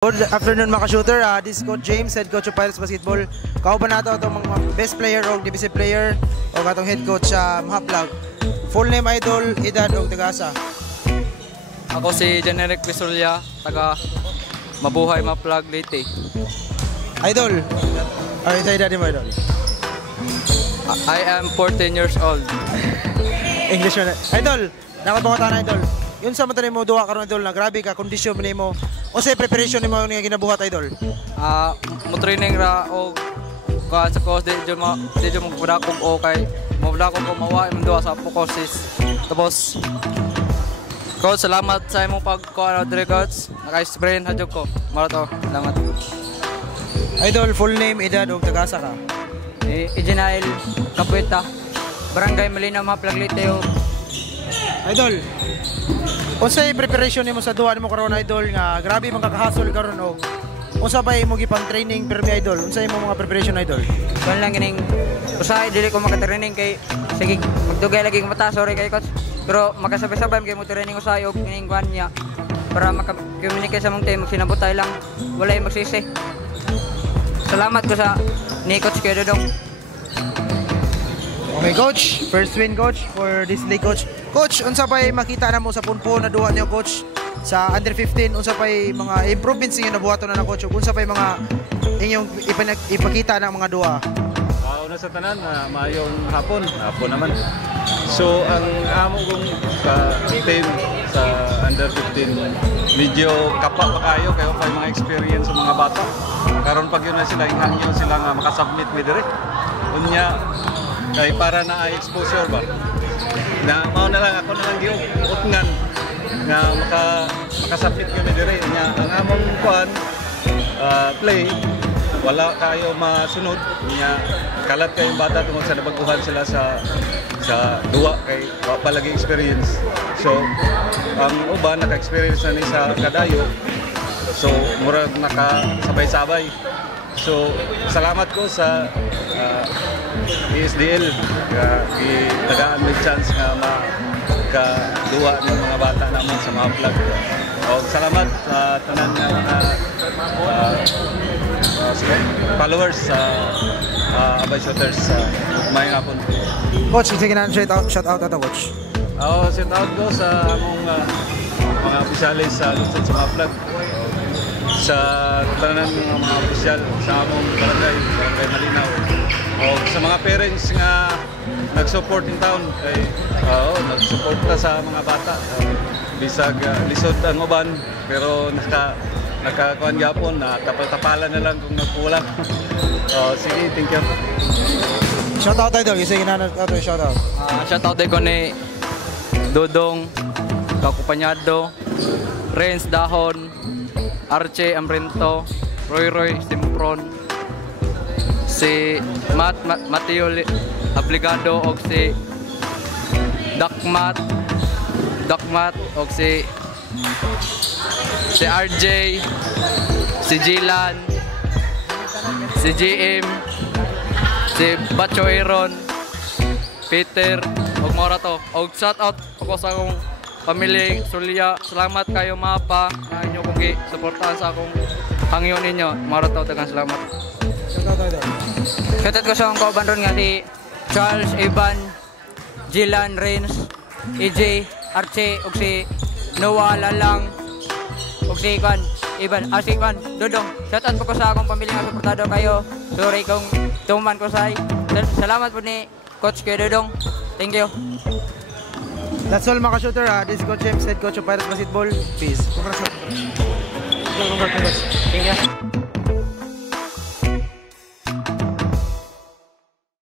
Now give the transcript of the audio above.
Good afternoon mga shooter. This is Coach James, head coach of Pirates Basketball. Kauban nato itong mga best player o divisive player o katong head coach sa Mahaplag. Full name idol, edad o tagasa. Ako si Generic Pisulya, taga Mabuhay Mahaplag, Leyte. Idol. Ay, sa edad mo idol. I am 14 years old. English man. Idol, nakapangatan idol. Yun sa mata mo duha karon idol na grabe ka kondisyon mo. O sa preparation nimo nga ginabuhat idol. Mo training ra o ka sa course di mo magpadakog o kay mabdakog ko mawa imong duha sa courses. Tapos coach, salamat sa imong pagkuha dire coach. Naka-sprain hadjog ko. Marato, salamat. Idol, full name, edad o tagasa ka. Ejinael Capueta, Barangay Malinaw, Mahaplag, Leyte. Idol, unsay preparation nimo sa duha nimo karon idol nga grabe man kakahasol karon og unsa pa imo gipang training permi idol? Unsay imo mga preparation idol? Kuan lang gining usahay dili ko maka-training kay sige magdugay lagi mata, sorry kay coach. Pero makasabay-sabay kay mo training usahay og gining kuan niya para maka-communicate sa mong team, sinabutay lang walay magsisi. Salamat ko sa ni Coach Kuya Dodong. Okay coach, first win coach for this league coach. Coach, unsa pa'y makita na mo sa punpo na duha niyo coach sa under 15, unsa pa'y mga improvements niyo nabuhaton na coach, unsa pa'y mga inyong ipakita ng mga duha? Una sa tanan, maayong hapon naman. So ang amo kong team sa under 15 medyo kapal pa kayo kay mga experience sa mga bata. Karon pag yun na sila ingangyo sila nga makasubmit mi dire. Unya kay para na exposure ba. Na mao na lang ako na lang giutngan nga makasubmit kami dire nya ang among kuan play wala kayo masunod nya kalat kayong bata tungod sa nabaguhan sila sa duwa kay wa pa lagi experience. So ang uban naka-experience na ni sa kadayo. So murag nakasabay-sabay. So salamat ko sa ESDL tagaan may chance nga makaduwa ng mga bata naman sa Mahaplag. O salamat sa tanan nga mga followers sa Abay Shooters may hapon. Coach, sige na shout out ato coach. Shout out ko sa among mga opisyalis sa Luzon sa Mahaplag. Sa tanan ng mga opisyal sa among barangay Malinaw. O sa mga parents nga nag-support in town kay nag-support ta sa mga bata. Bisag lisod ang uban pero nakakuan gyapon na tapal-tapalan na lang kung nagkulang. Sige, thank you. Shout out idol, sige na ato shout out. Shout out ko ni Dodong Kakupanyado, Renz Dahon, Arche Amrento, Roy Simpron, si Mateo Apligado og si Dakmat og si RJ, si Jilan, si GM, si Bacho Aaron, Peter og Morato. Og shout out ako sa akong pamilyang Sulya. Salamat kayo mapa na inyo kong suportahan sa akong hangyon ninyo. Morato, daghang salamat. Shout out idol. Shoutout ko sa akong kauban ron nga si Charles, Evan, Jilan, Renz, EJ, Arche og si Noah Lalang og si Ivan, si Dodong. Shoutout po ko sa akong pamilya nga suportado kayo. Sorry kung tuman ko say. Salamat po ni Coach Kuya Dodong. Thank you. That's all mga shooter. This is Coach James, head coach of Pirates Basketball. Peace. Congrats. Thank you.